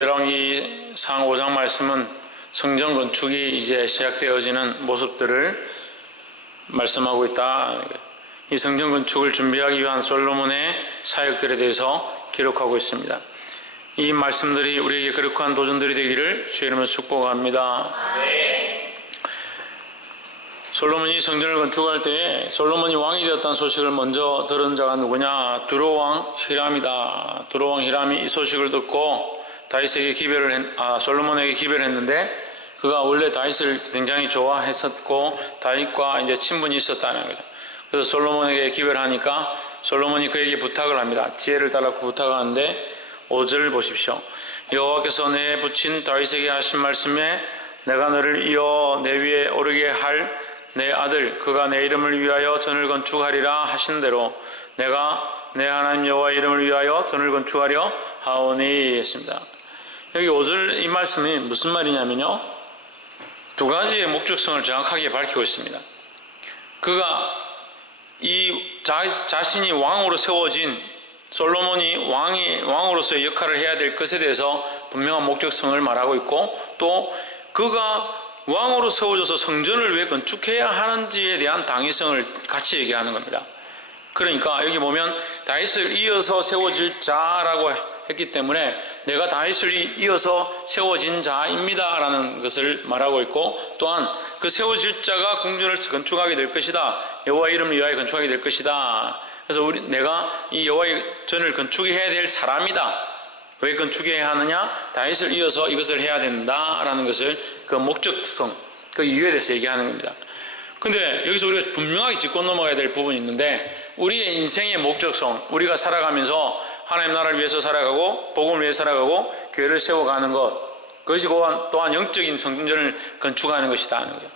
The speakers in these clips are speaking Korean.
열왕기상 5장 말씀은 성전 건축이 이제 시작되어지는 모습들을 말씀하고 있다. 이 성전 건축을 준비하기 위한 솔로몬의 사역들에 대해서 기록하고 있습니다. 이 말씀들이 우리에게 거룩한 도전들이 되기를 주의 이름으로 축복합니다. 솔로몬이 성전을 건축할 때에 솔로몬이 왕이 되었다는 소식을 먼저 들은 자가 누구냐? 두로왕 히람이다. 두로왕 히람이 이 소식을 듣고 다윗에게 솔로몬에게 기별을 했는데, 그가 원래 다윗을 굉장히 좋아했었고 다윗과 이제 친분이 있었다는 거죠. 그래서 솔로몬에게 기별을 하니까 솔로몬이 그에게 부탁을 합니다. 지혜를 달라고 부탁하는데 5절 보십시오. 여호와께서 내 붙인 다윗에게 하신 말씀에 내가 너를 이어 내 위에 오르게 할 내 아들 그가 내 이름을 위하여 전을 건축하리라 하신 대로 내가 내 하나님 여호와의 이름을 위하여 전을 건축하려 하오니 했습니다. 여기 5절 이 말씀이 무슨 말이냐면요, 두 가지의 목적성을 정확하게 밝히고 있습니다. 그가 자신이 왕으로 세워진 솔로몬이 왕으로서의 역할을 해야 될 것에 대해서 분명한 목적성을 말하고 있고, 또 그가 왕으로 세워져서 성전을 왜 건축해야 하는지에 대한 당위성을 같이 얘기하는 겁니다. 그러니까 여기 보면 다윗을 이어서 세워질 자라고 했기 때문에 내가 다윗을 이어서 세워진 자입니다 라는 것을 말하고 있고, 또한 그 세워질 자가 궁전을 건축하게 될 것이다, 여호와의 이름을 위하여 건축하게 될 것이다. 그래서 내가 이 여호와의 전을 건축해야 될 사람이다. 왜 건축해야 하느냐? 다윗을 이어서 이것을 해야 된다라는 것을, 그 목적성, 그 이유에 대해서 얘기하는 겁니다. 근데 여기서 우리가 분명하게 짚고 넘어가야 될 부분이 있는데, 우리의 인생의 목적성, 우리가 살아가면서 하나님 나라를 위해서 살아가고 복음을 위해서 살아가고 교회를 세워가는 것, 그것이 또한 영적인 성전을 건축하는 것이다 하는 거예요.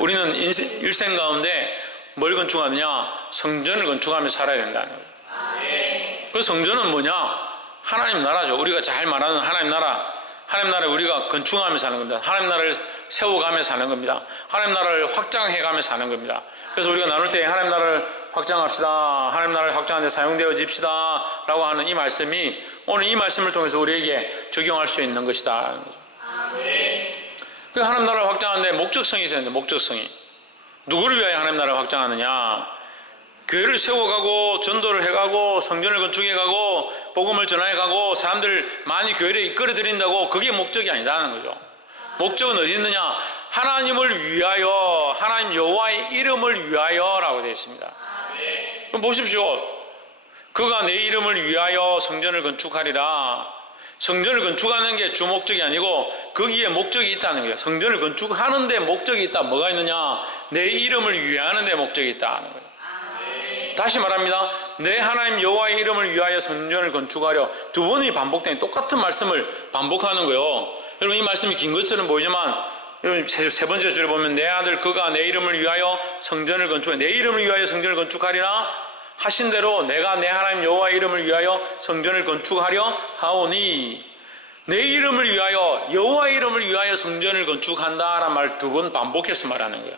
우리는 일생 가운데 뭘 건축하느냐? 성전을 건축하며 살아야 된다는 거예요. 그 성전은 뭐냐? 하나님 나라죠. 우리가 잘 말하는 하나님 나라를 우리가 건축하며 사는 겁니다. 하나님 나라를 세워가며 사는 겁니다. 하나님 나라를 확장해가며 사는 겁니다. 그래서 우리가 나눌 때 하나님 나라를 확장합시다, 하나님 나라를 확장하는 데 사용되어집시다 라고 하는 이 말씀이 오늘 이 말씀을 통해서 우리에게 적용할 수 있는 것이다. 그 하나님 나라를 확장하는 데 목적성이 있어야 되는데, 목적성이 누구를 위하여 하나님 나라를 확장하느냐? 교회를 세워가고 전도를 해가고 성전을 건축해가고 복음을 전해가고 사람들을 많이 교회를 이끌어들인다고, 그게 목적이 아니다는 거죠. 목적은 어디 있느냐? 하나님을 위하여, 하나님 여호와의 이름을 위하여 라고 되어 있습니다. 그럼 보십시오. 그가 내 이름을 위하여 성전을 건축하리라. 성전을 건축하는 게 주 목적이 아니고 거기에 목적이 있다는 거예요. 성전을 건축하는 데 목적이 있다. 뭐가 있느냐? 내 이름을 위하는 데 목적이 있다는 거예요. 다시 말합니다. 내 하나님 여호와의 이름을 위하여 성전을 건축하려, 두 번이 반복된 똑같은 말씀을 반복하는 거예요. 여러분, 이 말씀이 긴 것처럼 보이지만 여러분 세 번째 줄에 보면 내 아들 그가 내 이름을 위하여 성전을 건축하려, 내 이름을 위하여 성전을 건축하리라 하신 대로 내가 내 하나님 여호와의 이름을 위하여 성전을 건축하려 하오니, 내 이름을 위하여, 여호와의 이름을 위하여 성전을 건축한다라는 말 두 번 반복해서 말하는 거예요.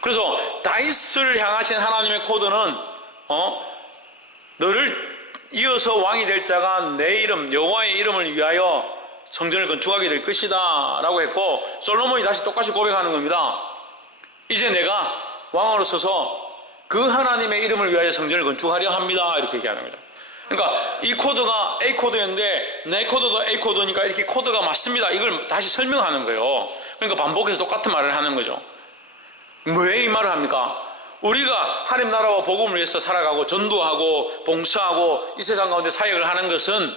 그래서 다윗을 향하신 하나님의 코드는 너를 이어서 왕이 될 자가 내 이름 여호와의 이름을 위하여 성전을 건축하게 될 것이다 라고 했고, 솔로몬이 다시 똑같이 고백하는 겁니다. 이제 내가 왕으로 서서 그 하나님의 이름을 위하여 성전을 건축하려 합니다 이렇게 얘기하는 거죠. 그러니까 이 코드가 A 코드였는데 내 코드도 A 코드니까 이렇게 코드가 맞습니다, 이걸 다시 설명하는 거예요. 그러니까 반복해서 똑같은 말을 하는 거죠. 왜 이 말을 합니까? 우리가 하나님 나라와 복음을 위해서 살아가고 전도하고 봉사하고 이 세상 가운데 사역을 하는 것은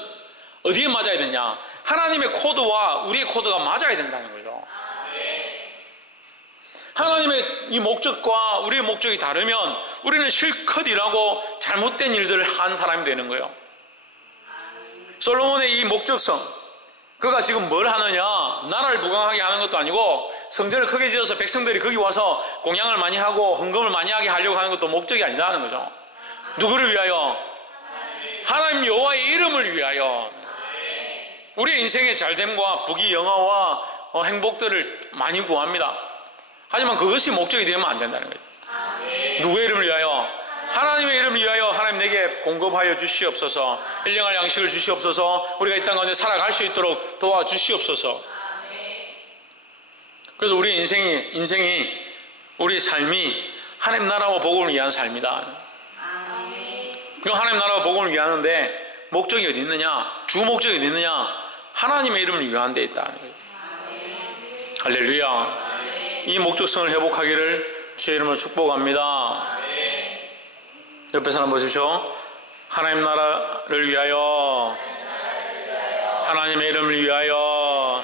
어디에 맞아야 되냐? 하나님의 코드와 우리의 코드가 맞아야 된다는 거죠. 하나님의 이 목적과 우리의 목적이 다르면 우리는 실컷 일하고 잘못된 일들을 한 사람이 되는 거예요. 솔로몬의 이 목적성, 그가 지금 뭘 하느냐? 나라를 부강하게 하는 것도 아니고 성전을 크게 지어서 백성들이 거기 와서 공양을 많이 하고 헌금을 많이 하게 하려고 하는 것도 목적이 아니라는 거죠. 누구를 위하여? 하나님 여호와의 이름을 위하여. 우리의 인생의 잘됨과 부귀 영화와 행복들을 많이 구합니다. 하지만 그것이 목적이 되면 안 된다는 거죠. 누구의 이름을 위하여? 하나님의 이름을 위하여 하나님 내게 공급하여 주시옵소서. 일용할 양식을 주시옵소서. 우리가 이 땅 가운데 살아갈 수 있도록 도와주시옵소서. 그래서 우리 인생이 우리 삶이 하나님 나라와 복음을 위한 삶이다. 그럼 하나님 나라와 복음을 위하는데 목적이 어디 있느냐? 주 목적이 어디 있느냐? 하나님의 이름을 위한 데 있다. 할렐루야. 이 목적성을 회복하기를 주의 이름으로 축복합니다. 옆에 사람 보십시오. 하나님 나라를 위하여, 하나님의 이름을 위하여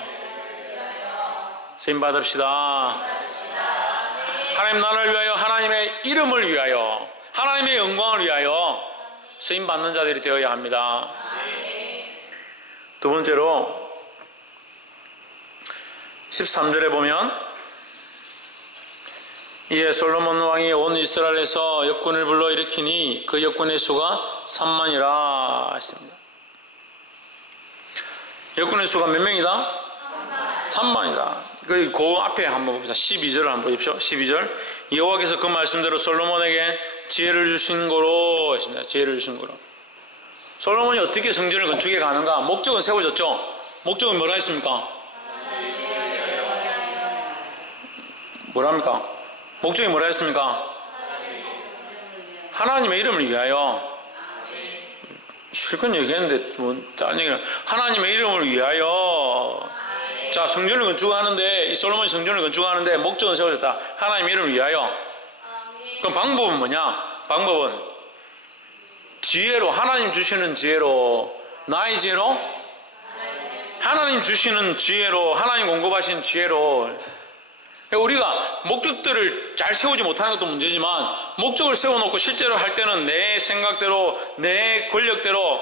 쓰임 받읍시다. 하나님 나라를 위하여, 하나님의 이름을 위하여, 하나님의 영광을 위하여 쓰임 받는 자들이 되어야 합니다. 두 번째로 13절에 보면 이에 솔로몬 왕이 온 이스라엘에서 역군을 불러 일으키니 그 역군의 수가 3만이라 했습니다. 역군의 수가 몇 명이다? 3만이다. 그 앞에 한번 봅시다. 12절을 한번 보십시오. 12절. 여호와께서 그 말씀대로 솔로몬에게 지혜를 주신 거로 했습니다. 지혜를 주신 거로. 솔로몬이 어떻게 성전을 건축해 가는가? 목적은 세워졌죠. 목적은 뭐라 했습니까? 뭐랍니까? 목적이 뭐라 했습니까? 하나님의 이름을 위하여. 실컷 얘기했는데 딴 얘기는 하나님의 이름을 위하여. 자, 성전을 건축하는데, 이 솔로몬이 성전을 건축하는데 목적은 세워졌다. 하나님의 이름을 위하여. 그럼 방법은 뭐냐? 방법은 지혜로, 하나님 주시는 지혜로. 나의 지혜로? 하나님 주시는 지혜로, 하나님 공급하신 지혜로. 우리가 목적들을 잘 세우지 못하는 것도 문제지만 목적을 세워놓고 실제로 할 때는 내 생각대로, 내 권력대로,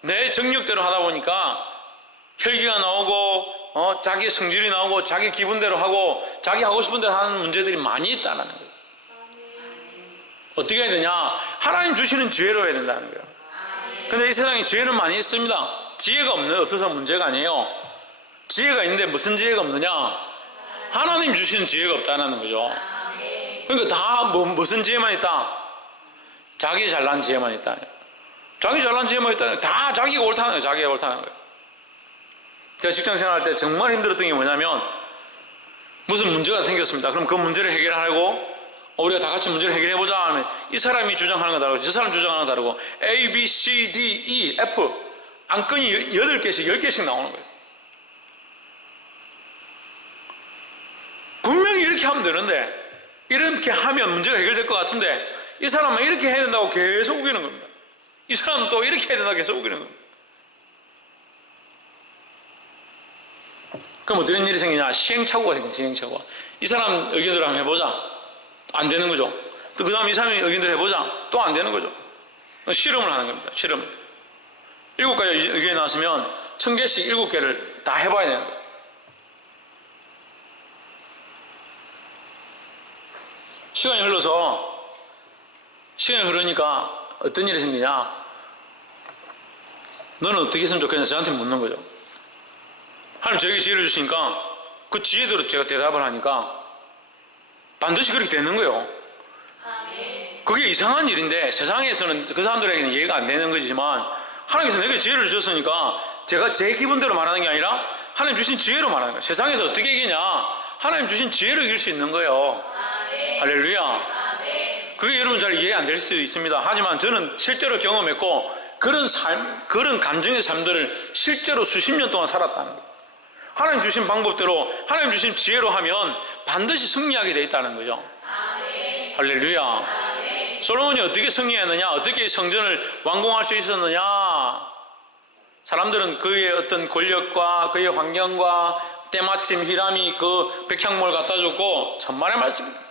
내 정력대로 하다 보니까 혈기가 나오고 자기 성질이 나오고 자기 기분대로 하고 자기 하고 싶은 대로 하는 문제들이 많이 있다는 거예요. 어떻게 해야 되냐? 하나님 주시는 지혜로 해야 된다는 거예요. 근데 이 세상에 지혜는 많이 있습니다. 지혜가 없어서 문제가 아니에요. 지혜가 있는데 무슨 지혜가 없느냐? 하나님 주시는 지혜가 없다는 거죠. 그러니까 다 무슨 지혜만 있다? 자기 잘난 지혜만 있다. 자기 잘난 지혜만 있다. 다 자기가 옳다는 거예요. 자기가 옳다는 거예요. 제가 직장 생활할 때 정말 힘들었던 게 뭐냐면 무슨 문제가 생겼습니다. 그럼 그 문제를 해결하고 우리가 다 같이 문제를 해결해보자 하면 이 사람이 주장하는 거 다르고 저 사람이 주장하는 거 다르고 A, B, C, D, E, F 안건이 8개씩 10개씩 나오는 거예요. 분명히 이렇게 하면 되는데 이렇게 하면 문제가 해결될 것 같은데 이 사람은 이렇게 해야 된다고 계속 우기는 겁니다. 이 사람은 또 이렇게 해야 된다고 계속 우기는 겁니다. 그럼 어떤 일이 생기냐? 시행착오가 생겨. 시행착오가. 이 사람 의견대로 한번 해보자. 안 되는 거죠. 또 그 다음 이 사람이 의견대로 해보자. 또 안 되는 거죠. 실험을 하는 겁니다. 실험. 7가지 의견이 나왔으면 1000개씩 7개를 다 해봐야 되는 거예요. 시간이 흐르니까 어떤 일이 생기냐? 너는 어떻게 했으면 좋겠냐? 저한테 묻는 거죠. 하나님 저에게 지혜를 주시니까 그 지혜대로 제가 대답을 하니까 반드시 그렇게 되는 거예요. 그게 이상한 일인데 세상에서는 그 사람들에게는 이해가 안 되는 거지만 하나님께서 내게 지혜를 주셨으니까 제가 제 기분대로 말하는 게 아니라 하나님 주신 지혜로 말하는 거예요. 세상에서 어떻게 이기냐? 하나님 주신 지혜로 이길 수 있는 거예요. 할렐루야. 그게 여러분 잘 이해 안 될 수도 있습니다. 하지만 저는 실제로 경험했고 그런 감정의 삶들을 실제로 수십 년 동안 살았다는 거예요. 하나님 주신 방법대로 하나님 주신 지혜로 하면 반드시 승리하게 돼 있다는 거죠. 할렐루야. 솔로몬이 어떻게 승리했느냐? 어떻게 성전을 완공할 수 있었느냐? 사람들은 그의 어떤 권력과 그의 환경과 때마침 히람이 그 백향목을 갖다 줬고 천만의 말씀입니다.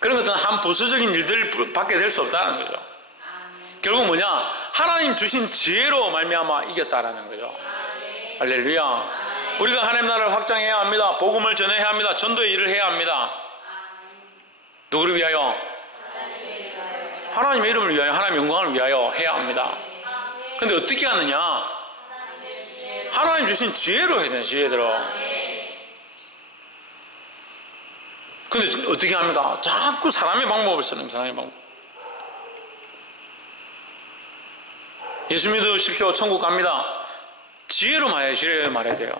그런 것들은 한 부수적인 일들 밖에 될 수 없다는 거죠. 결국 뭐냐? 하나님 주신 지혜로 말미암아 이겼다라는 거죠. 할렐루야. 우리가 하나님 나라를 확장해야 합니다. 복음을 전해야 합니다. 전도의 일을 해야 합니다. 누구를 위하여? 하나님의 이름을 위하여, 하나님의 영광을 위하여 해야 합니다. 근데 어떻게 하느냐? 하나님 주신 지혜로 해야 돼요. 지혜대로. 근데 어떻게 합니까? 자꾸 사람의 방법을 쓰는 사람의 방법. 예수 믿으십시오, 천국 갑니다. 지혜로 말해야 돼요.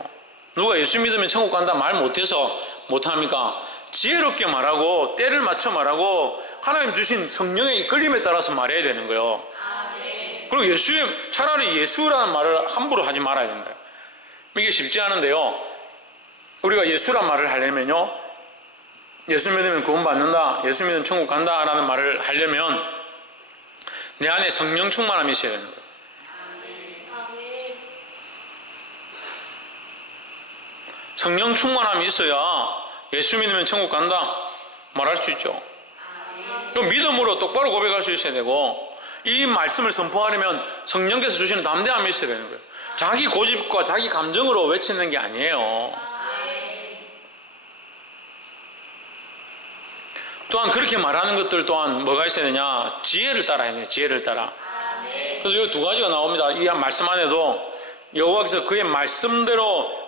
누가 예수 믿으면 천국 간다 말 못해서 못합니까? 지혜롭게 말하고 때를 맞춰 말하고 하나님 주신 성령의 이끌림에 따라서 말해야 되는 거예요. 그리고 차라리 예수라는 말을 함부로 하지 말아야 된다. 이게 쉽지 않은데요. 우리가 예수란 말을 하려면요, 예수 믿으면 구원받는다, 예수 믿으면 천국 간다 라는 말을 하려면 내 안에 성령 충만함이 있어야 되는 거예요. 성령 충만함이 있어야 예수 믿으면 천국 간다 말할 수 있죠. 그럼 믿음으로 똑바로 고백할 수 있어야 되고, 이 말씀을 선포하려면 성령께서 주시는 담대함이 있어야 되는 거예요. 자기 고집과 자기 감정으로 외치는 게 아니에요. 또한 그렇게 말하는 것들 또한 뭐가 있어야 되냐? 지혜를 따라야 돼요. 지혜를 따라. 그래서 이 두 가지가 나옵니다. 이 한 말씀 안에도 여호와께서 그의 말씀대로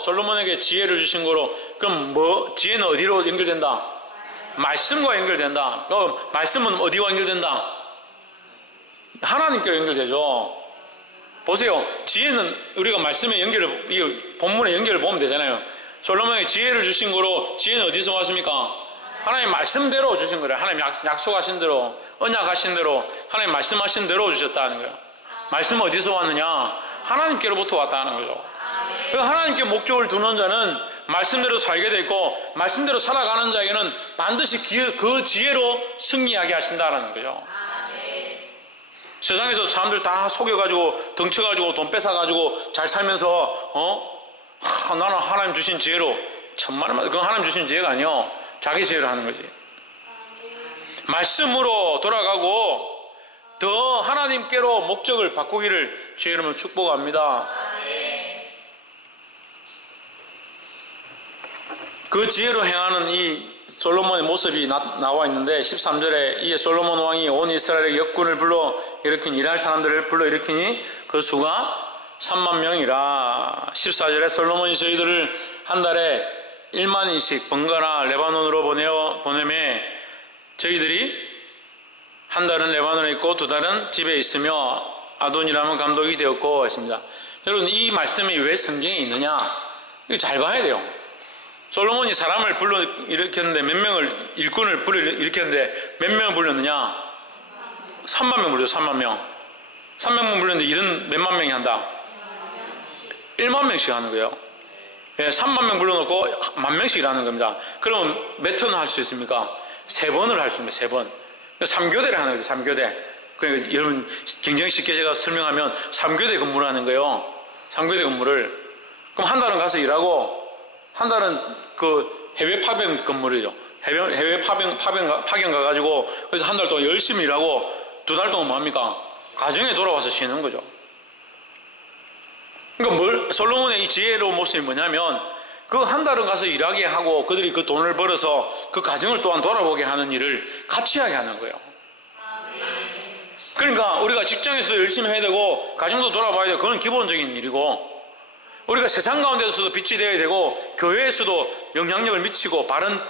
솔로몬에게 지혜를 주신 거로, 그럼 지혜는 어디로 연결된다? 말씀과 연결된다. 그럼 말씀은 어디와 연결된다? 하나님께로 연결되죠. 보세요. 지혜는 우리가 말씀의 연결을, 이 본문의 연결을 보면 되잖아요. 솔로몬에게 지혜를 주신 거로, 지혜는 어디서 왔습니까? 하나님 말씀대로 주신 거예요. 하나님 약속하신 대로, 언약하신 대로, 하나님 말씀하신 대로 주셨다는 거예요. 말씀은 어디서 왔느냐? 하나님께로부터 왔다는 거죠. 그래서 하나님께 목적을 두는 자는 말씀대로 살게 돼 있고, 말씀대로 살아가는 자에게는 반드시 그 지혜로 승리하게 하신다는 거죠. 세상에서 사람들 다 속여가지고 덩쳐가지고 돈 뺏어가지고 잘 살면서 나는 하나님 주신 지혜로, 천만에 그건 하나님 주신 지혜가 아니요, 자기 지혜로 하는 거지. 말씀으로 돌아가고 더 하나님께로 목적을 바꾸기를 주의 이름으로 축복합니다. 그 지혜로 행하는 이 솔로몬의 모습이 나와 있는데, 13절에 이에 솔로몬 왕이 온 이스라엘의 역군을 불러 일으키니, 일할 사람들을 불러 일으키니 그 수가 3만 명이라. 14절에 솔로몬이 저희들을 한 달에 1만인씩 번갈아 레바논으로 보내매 저희들이 한 달은 레바논에 있고 두 달은 집에 있으며 아돈이라면 감독이 되었고 했습니다. 여러분, 이 말씀이 왜 성경에 있느냐? 이거 잘 봐야 돼요. 솔로몬이 사람을 불러 일으켰는데 몇 명을, 일꾼을 불러 일으켰는데 몇 명을 불렀느냐? 3만 명 불렀죠. 3만 명. 3만 명 불렀는데 일은 몇만 명이 한다? 1만 명씩 하는 거예요. 3만 명 불러놓고 10,000명씩 일하는 겁니다. 그러면 몇 턴을 할 수 있습니까? 3번을 할 수 있습니다. 3번. 3교대를 하는 거죠. 3교대. 그러니까 여러분, 굉장히 쉽게 제가 설명하면 3교대 근무를 하는 거예요. 3교대 근무를. 그럼 한 달은 가서 일하고 한 달은 그 해외 파병 근무를요. 해외 파병 가가지고 그래서 한 달 동안 열심히 일하고 두 달 동안 뭡니까? 가정에 돌아와서 쉬는 거죠. 그러니까 솔로몬의 이 지혜로운 모습이 뭐냐면, 그 한 달은 가서 일하게 하고 그들이 그 돈을 벌어서 그 가정을 또한 돌아보게 하는 일을 같이 하게 하는 거예요. 그러니까 우리가 직장에서도 열심히 해야 되고 가정도 돌아봐야 되고, 그건 기본적인 일이고, 우리가 세상 가운데서도 빛이 되어야 되고 교회에서도 영향력을 미치고 바른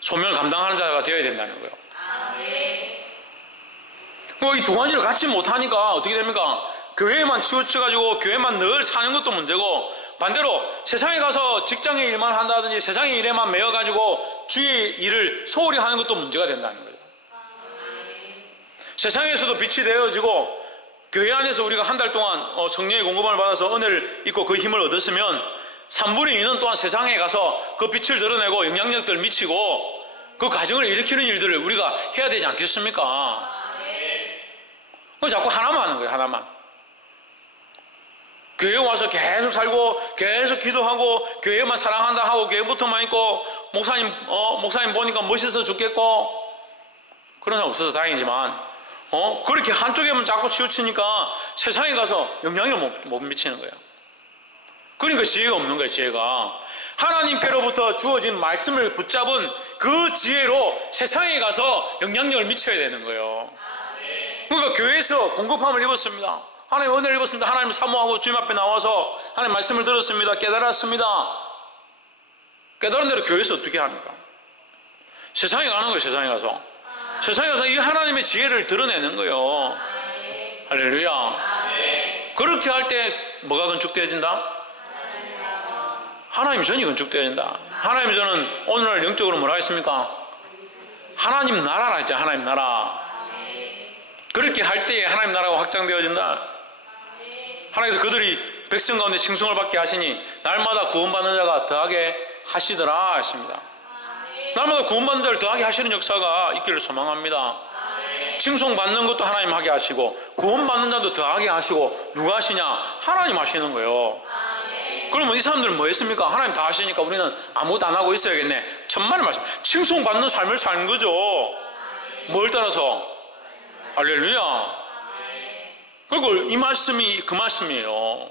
소명을 감당하는 자가 되어야 된다는 거예요. 이 두 가지를 같이 못하니까 어떻게 됩니까? 교회에만 치우쳐가지고 교회만 늘 사는 것도 문제고, 반대로 세상에 가서 직장의 일만 한다든지 세상의 일에만 매여가지고 주의 일을 소홀히 하는 것도 문제가 된다는 거예요. 세상에서도 빛이 되어지고 교회 안에서 우리가 한 달 동안 성령의 공급을 받아서 은혜를 입고 그 힘을 얻었으면 3분의 2는 또한 세상에 가서 그 빛을 드러내고 영향력들을 미치고 그 가정을 일으키는 일들을 우리가 해야 되지 않겠습니까? 그럼 자꾸 하나만 하는 거예요. 하나만. 교회에 와서 계속 살고 계속 기도하고 교회만 사랑한다 하고 교회부터만 있고 목사님 보니까 멋있어 죽겠고, 그런 사람 없어서 다행이지만 그렇게 한쪽에만 자꾸 치우치니까 세상에 가서 영향을 못 미치는 거예요. 그러니까 지혜가 없는 거예요. 지혜가 하나님께로부터 주어진 말씀을 붙잡은 그 지혜로 세상에 가서 영향력을 미쳐야 되는 거예요. 그러니까 교회에서 공급함을 입었습니다. 하나님 은혜를 입었습니다. 하나님 사모하고 주님 앞에 나와서 하나님 말씀을 들었습니다. 깨달았습니다. 깨달은 대로 교회에서 어떻게 합니까? 세상에 가는 거예요. 세상에 가서 세상에 와서 이 하나님의 지혜를 드러내는 거예요. 할렐루야. 그렇게 할 때 뭐가 건축되어진다? 하나님 전이 건축되어진다. 하나님 전은 오늘날 영적으로 뭐라 했습니까? 하나님 나라라 했죠. 하나님 나라. 그렇게 할 때에 하나님 나라가 확장되어진다. 하나님께서 그들이 백성 가운데 칭송을 받게 하시니 날마다 구원받는 자가 더하게 하시더라 했습니다. 날마다 구원받는 자를 더하게 하시는 역사가 있기를 소망합니다. 칭송받는 것도 하나님 하게 하시고 구원받는 자도 더하게 하시고 누가 하시냐? 하나님 하시는 거예요. 그러면 이 사람들은 뭐 했습니까? 하나님 다 하시니까 우리는 아무것도 안 하고 있어야겠네. 천만의 말씀. 칭송받는 삶을 사는 거죠. 뭘 따라서? 할렐루야. 그리고 이 말씀이 그 말씀이에요.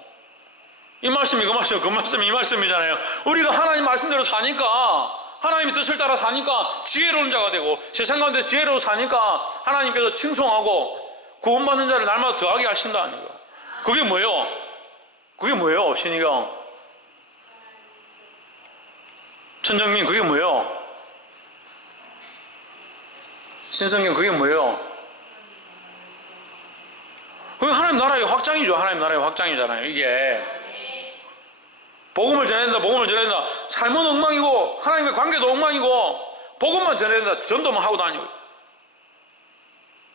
이 말씀이 그 말씀, 그 말씀이 이 말씀이잖아요. 우리가 하나님 말씀대로 사니까, 하나님의 뜻을 따라 사니까 지혜로운 자가 되고, 세상 가운데 지혜로워 사니까 하나님께서 칭송하고 구원받는 자를 날마다 더하게 하신다는 거예요. 그게 뭐예요? 그게 뭐예요? 신희경, 천정민, 그게 뭐예요? 신성경, 그게 뭐예요? 그게 하나님 나라의 확장이죠. 하나님 나라의 확장이잖아요. 이게 복음을 전해야 된다, 복음을 전해야 된다. 삶은 엉망이고 하나님과 관계도 엉망이고 복음만 전해야 된다. 전도만 하고 다니고.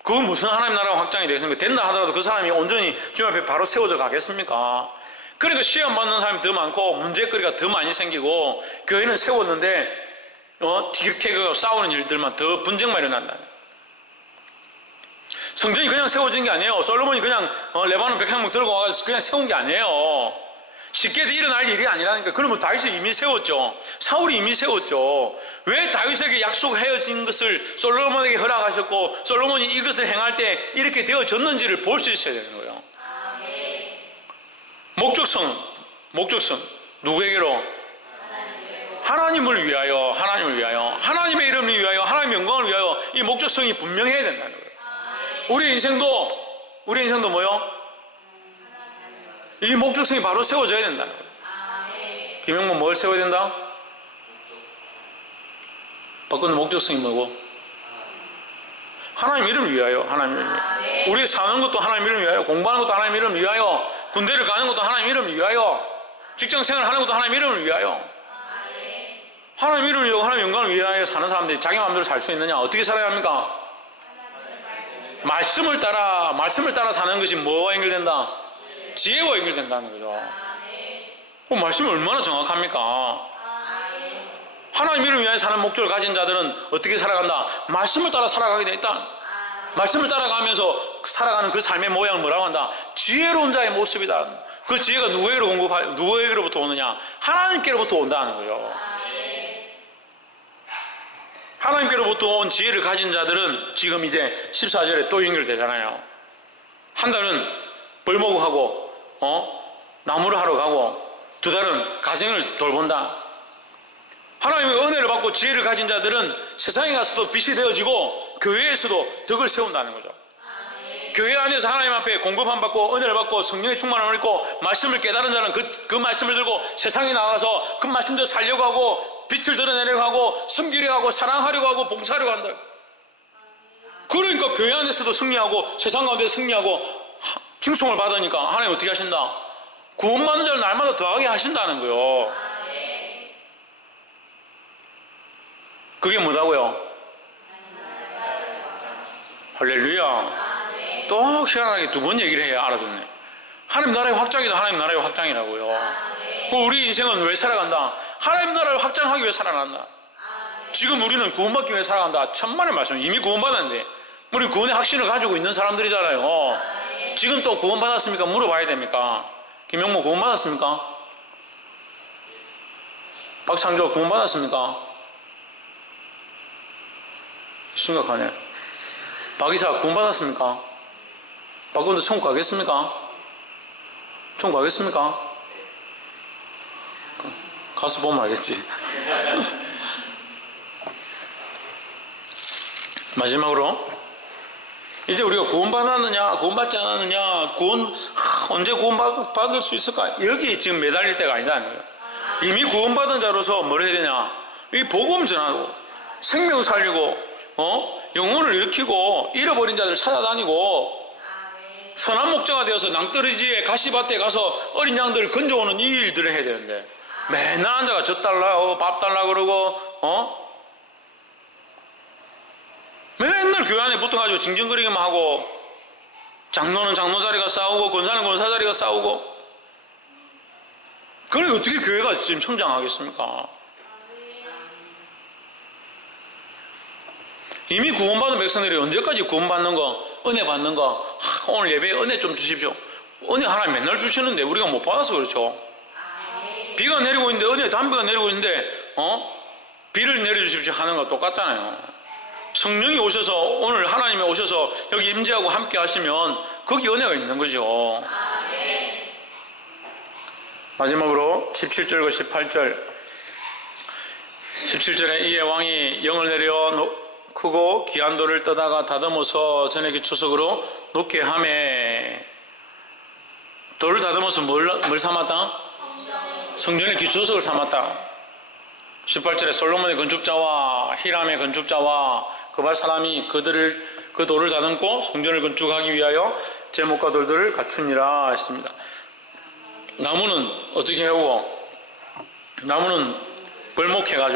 그건 무슨 하나님 나라가 확장이 되겠습니까? 된다 하더라도 그 사람이 온전히 주님 앞에 바로 세워져 가겠습니까? 그러니까 시험 받는 사람이 더 많고 문제거리가 더 많이 생기고 교회는 세웠는데 티격태격 싸우는 일들만 더 분쟁만 일어난다. 성전이 그냥 세워진 게 아니에요. 솔로몬이 그냥 레바논 백향목 들고 와서 그냥 세운 게 아니에요. 쉽게 일어날 일이 아니라니까. 그러면 다윗이 이미 세웠죠. 사울이 이미 세웠죠. 왜 다윗에게 약속하여진 것을 솔로몬에게 허락하셨고 솔로몬이 이것을 행할 때 이렇게 되어졌는지를 볼 수 있어야 되는 거예요. 목적성 누구에게로? 하나님을 위하여, 하나님을 위하여, 하나님의 이름을 위하여, 하나님의 영광을 위하여. 이 목적성이 분명해야 된다는 거예요. 우리 인생도 뭐요? 이 목적성이 바로 세워져야 된다는 거예요. 김영문 뭘 세워야 된다? 바꾸는 목적성이 뭐고? 하나님 이름을 위하여, 하나님 이름을 위하여. 우리 사는 것도 하나님 이름을 위하여, 공부하는 것도 하나님 이름을 위하여, 군대를 가는 것도 하나님 이름을 위하여, 직장생활 하는 것도 하나님 이름을 위하여. 하나님 이름을 위하여, 하나님 영광을 위하여 사는 사람들이 자기 마음대로 살 수 있느냐? 어떻게 살아야 합니까? 말씀을 따라 사는 것이 뭐와 연결된다? 지혜와 연결된다는 거죠. 그 말씀이 얼마나 정확합니까? 하나님 이름을 위하여 사는 목적을 가진 자들은 어떻게 살아간다? 말씀을 따라 살아가게 돼 있다. 말씀을 따라가면서 살아가는 그 삶의 모양을 뭐라고 한다? 지혜로운 자의 모습이다. 그 지혜가 누구에게로부터 오느냐? 하나님께로부터 온다는 거예요. 하나님께로부터 온 지혜를 가진 자들은 지금 이제 14절에 또 연결되잖아요. 한 달은 벌목하고 나무를 하러 가고 두 달은 가정을 돌본다. 하나님의 은혜를 받고 지혜를 가진 자들은 세상에 가서도 빛이 되어지고 교회에서도 덕을 세운다는 거죠. 교회 안에서 하나님 앞에 공급함 받고 은혜를 받고 성령의 충만함을 받고 말씀을 깨달은 자는 그 말씀을 들고 세상에 나가서 그 말씀대로 살려고 하고 빛을 드러내려고 하고 섬기려고 하고 사랑하려고 하고 봉사하려고 한다. 그러니까 교회 안에서도 승리하고 세상 가운데 승리하고 칭송을 받으니까 하나님 어떻게 하신다? 구원받는 자를 날마다 더하게 하신다는 거예요. 그게 뭐라고요? 할렐루야. 또 희한하게 두 번 얘기를 해야 알아듣네. 하나님 나라의 확장이다. 하나님 나라의 확장이라고요. 우리 인생은 왜 살아간다? 하나님 나라를 확장하기 위해 살아난다. 지금 우리는 구원받기 위해 살아간다. 천만의 말씀. 이미 구원받았는데 우리 구원의 확신을 가지고 있는 사람들이잖아요. 지금 또 구원받았습니까? 물어봐야 됩니까? 김영모 구원받았습니까? 박창조 구원받았습니까? 심각하네. 박이사 구원받았습니까? 박근도 천국 가겠습니까? 천국 가겠습니까? 가서 보면 알겠지. 마지막으로 이제 우리가 구원받았느냐 구원받지 않았느냐 언제 구원받을 수 있을까? 여기 지금 매달릴 때가 아니다는 거예요. 이미 구원받은 자로서 뭘 해야 되냐? 이 복음 전하고 생명 살리고 영혼을 일으키고 잃어버린 자들을 찾아다니고 선한 목자가 되어서 낭떠러지에 가시밭에 가서 어린 양들을 건져오는 이 일들을 해야 되는데 맨날 앉아가 젖 달라 밥 달라 그러고 맨날 교회 안에 붙어가지고 징징거리기만 하고 장로는 장로 자리가 싸우고 권사는 권사 자리가 싸우고 그래 어떻게 교회가 지금 성장하겠습니까? 이미 구원받은 백성들이 언제까지 구원받는 거 은혜 받는 거 오늘 예배에 은혜 좀 주십시오. 은혜 하나님 맨날 주시는데 우리가 못 받아서 그렇죠. 비가 내리고 있는데 은혜 담비가 내리고 있는데 비를 내려주십시오 하는 거 똑같잖아요. 성령이 오셔서 오늘 하나님이 오셔서 여기 임재하고 함께 하시면 거기 은혜가 있는 거죠. 마지막으로 17절과 18절 17절에 이에 왕이 영을 내려 크고 귀한 돌을 떠다가 다듬어서 전에 기초석으로 놓게 하매 돌을 다듬어서 뭘 삼았다? 성전의 기초석을 삼았다. 18절에 솔로몬의 건축자와 히람의 건축자와 그발 사람이 그 돌을 다듬고 성전을 건축하기 위하여 제목과 돌들을 갖추니라 했습니다. 나무는 어떻게 해오고 나무는 벌목해가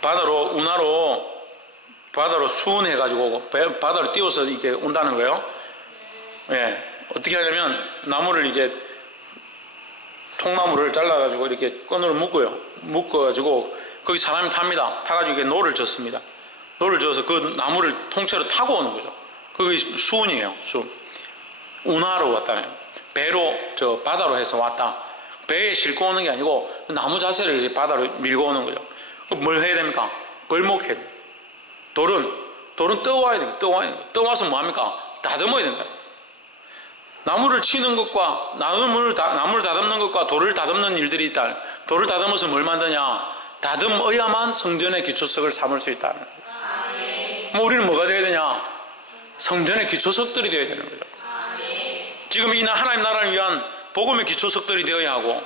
바다로 운하로 바다로 수운해가지고 바다로 띄워서 이렇게 온다는 거예요. 예, 어떻게 하냐면 나무를 이제 통나무를 잘라가지고 이렇게 끈으로 묶어가지고 거기 사람이 탑니다. 타가지고 이렇게 노를 젓습니다. 노를 젓어서 그 나무를 통째로 타고 오는 거죠. 그게 수운이에요. 수운. 운하로 왔다네요. 배로 바다로 해서 왔다. 배에 싣고 오는 게 아니고 나무 자세를 이렇게 바다로 밀고 오는 거죠. 뭘 해야 됩니까? 벌목해야 돼요. 돌은 떠와야 됩니다. 떠와서 뭐합니까? 다듬어야 된다. 나무를 치는 것과 나무를 다듬는 것과 돌을 다듬는 일들이 있다. 돌을 다듬어서 뭘 만드냐? 다듬어야만 성전의 기초석을 삼을 수 있다. 우리는 뭐가 되어야 되냐? 성전의 기초석들이 되어야 되는 거죠. 지금 이 하나님 나라를 위한 복음의 기초석들이 되어야 하고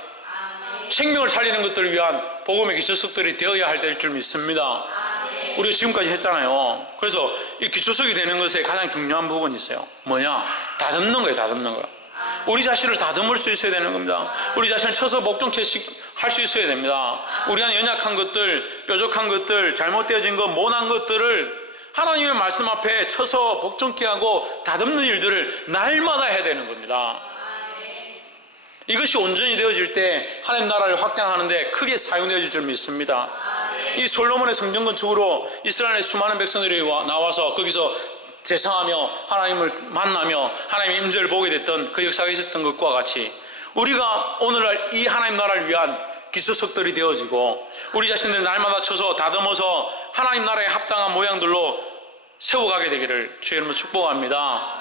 생명을 살리는 것들을 위한 복음의 기초석들이 되어야 할 줄 믿습니다. 우리가 지금까지 했잖아요. 그래서 이 기초석이 되는 것에 가장 중요한 부분이 있어요. 뭐냐? 다듬는 거예요. 다듬는 거. 우리 자신을 다듬을 수 있어야 되는 겁니다. 우리 자신을 쳐서 목종케 할 수 있어야 됩니다. 우리 안에 연약한 것들, 뾰족한 것들, 잘못되어진 것, 못한 것들을 하나님의 말씀 앞에 쳐서 복종케 하고 다듬는 일들을 날마다 해야 되는 겁니다. 이것이 온전히 되어질 때 하나님 나라를 확장하는데 크게 사용되어질 줄 믿습니다. 이 솔로몬의 성전 건축으로 이스라엘의 수많은 백성들이 나와서 거기서 제사하며 하나님을 만나며 하나님의 임재를 보게 됐던 그 역사가 있었던 것과 같이 우리가 오늘날 이 하나님 나라를 위한 기초석들이 되어지고 우리 자신들 날마다 쳐서 다듬어서 하나님 나라에 합당한 모양들로 세워가게 되기를 주의 이름으로 축복합니다.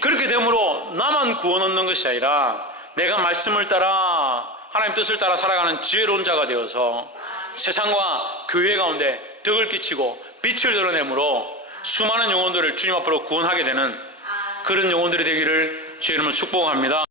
그렇게 되므로 나만 구원 얻는 것이 아니라 내가 말씀을 따라 하나님 뜻을 따라 살아가는 지혜로운 자가 되어서 세상과 교회 가운데 덕을 끼치고 빛을 드러내므로 수많은 영혼들을 주님 앞으로 구원하게 되는 그런 영혼들이 되기를 주의 이름으로 축복합니다.